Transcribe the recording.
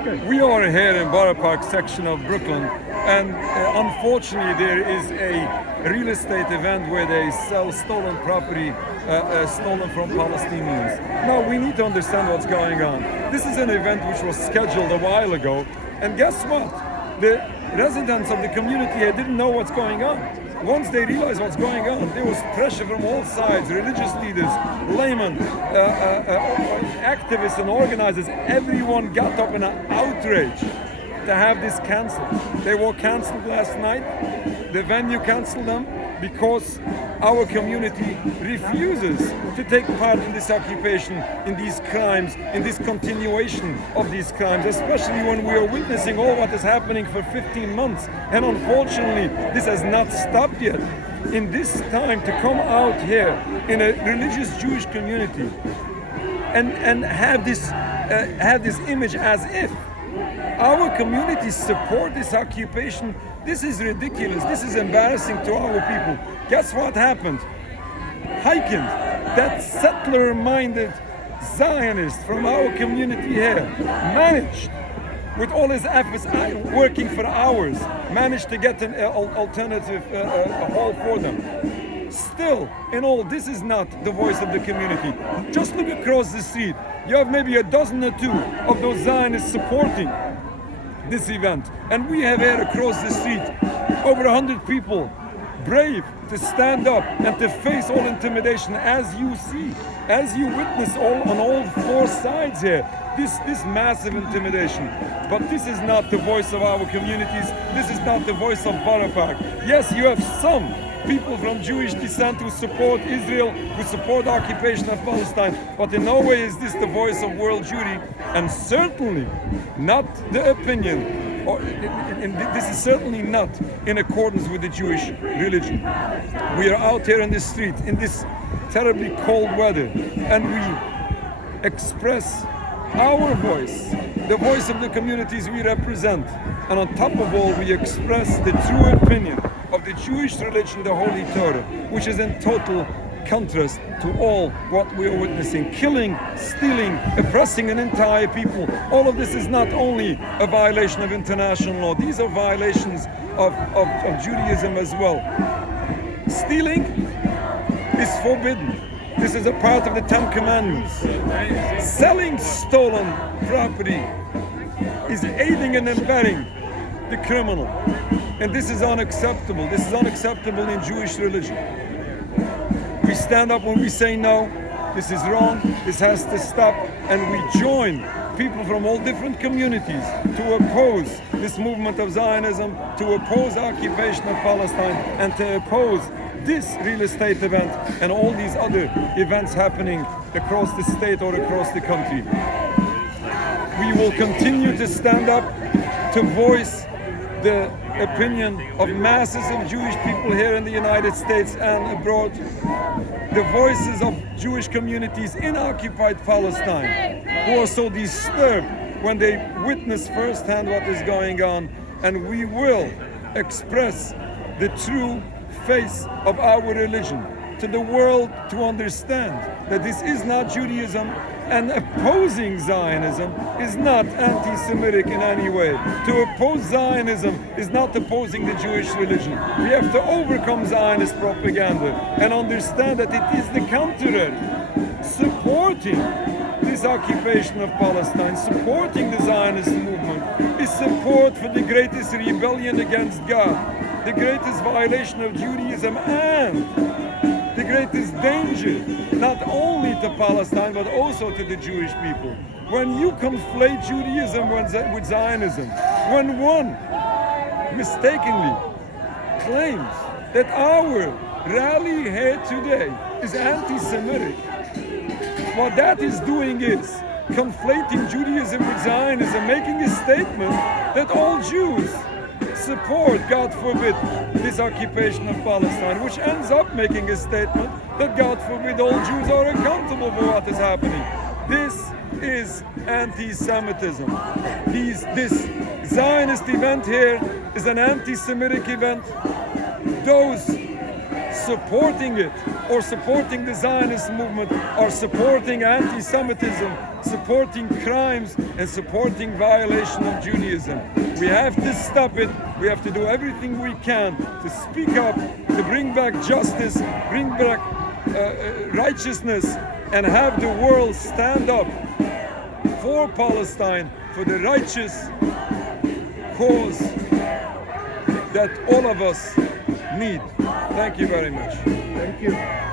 We are here in Boro Park section of Brooklyn, and unfortunately there is a real estate event where they sell stolen property stolen from Palestinians. Now we need to understand what's going on. This is an event which was scheduled a while ago, and guess what? The residents of the community here didn't know what's going on. Once they realized what's going on, there was pressure from all sides, religious leaders, laymen, activists and organizers. Everyone got up in an outrage to have this cancelled. They were cancelled last night. The venue cancelled them because our community refuses to take part in this occupation, in these crimes, in this continuation of these crimes, especially when we are witnessing all what is happening for 15 months. And unfortunately, this has not stopped yet. In this time to come out here in a religious Jewish community and have this image as if our communities support this occupation, this is ridiculous. This is embarrassing to our people. Guess what happened? Heikind, that settler-minded Zionist from our community here, managed, with all his efforts, working for hours, managed to get an alternative hall for them. Still, in all, this is not the voice of the community. Just look across the street. You have maybe a dozen or two of those Zionists supporting this event. And we have here across the street over 100 people brave to stand up and to face all intimidation, as you see, as you witness on all four sides here. This massive intimidation. But this is not the voice of our communities. This is not the voice of Boro Park. Yes, you have some people from Jewish descent who support Israel, who support the occupation of Palestine, but in no way is this the voice of world Jewry, and certainly not the opinion, or this is certainly not in accordance with the Jewish religion. We are out here in the street in this terribly cold weather, and we express our voice, the voice of the communities we represent, and on top of all, we express the true opinion of the Jewish religion, the Holy Torah, which is in total contrast to all what we are witnessing. Killing, stealing, oppressing an entire people. All of this is not only a violation of international law, these are violations of Judaism as well. Stealing is forbidden. This is a part of the Ten Commandments. Selling stolen property is aiding and abetting the criminal. And this is unacceptable. This is unacceptable in Jewish religion. We stand up when we say no, this is wrong, this has to stop, and we join people from all different communities to oppose this movement of Zionism, to oppose the occupation of Palestine, and to oppose this real estate event and all these other events happening across the state or across the country. We will continue to stand up to voice the opinion of masses of Jewish people here in the United States and abroad, the voices of Jewish communities in occupied Palestine who are so disturbed when they witness firsthand what is going on, and we will express the true face of our religion to the world to understand that this is not Judaism, and opposing Zionism is not anti-Semitic in any way. To oppose Zionism is not opposing the Jewish religion. We have to overcome Zionist propaganda and understand that it is the contrary. Supporting this occupation of Palestine, supporting the Zionist movement, is support for the greatest rebellion against God, the greatest violation of Judaism, and the greatest danger, not only to Palestine, but also to the Jewish people. When you conflate Judaism with Zionism, when one mistakenly claims that our rally here today is anti-Semitic, what that is doing is conflating Judaism with Zionism, making a statement that all Jews support, God forbid, this occupation of Palestine, which ends up making a statement that, God forbid, all Jews are accountable for what is happening. This is anti-Semitism. This Zionist event here is an anti-Semitic event. Those supporting it or supporting the Zionist movement are supporting anti-Semitism, supporting crimes, and supporting violation of Judaism. We have to stop it. We have to do everything we can to speak up, to bring back justice, bring back righteousness, and have the world stand up for Palestine, for the righteous cause that all of us need. Thank you very much. Thank you.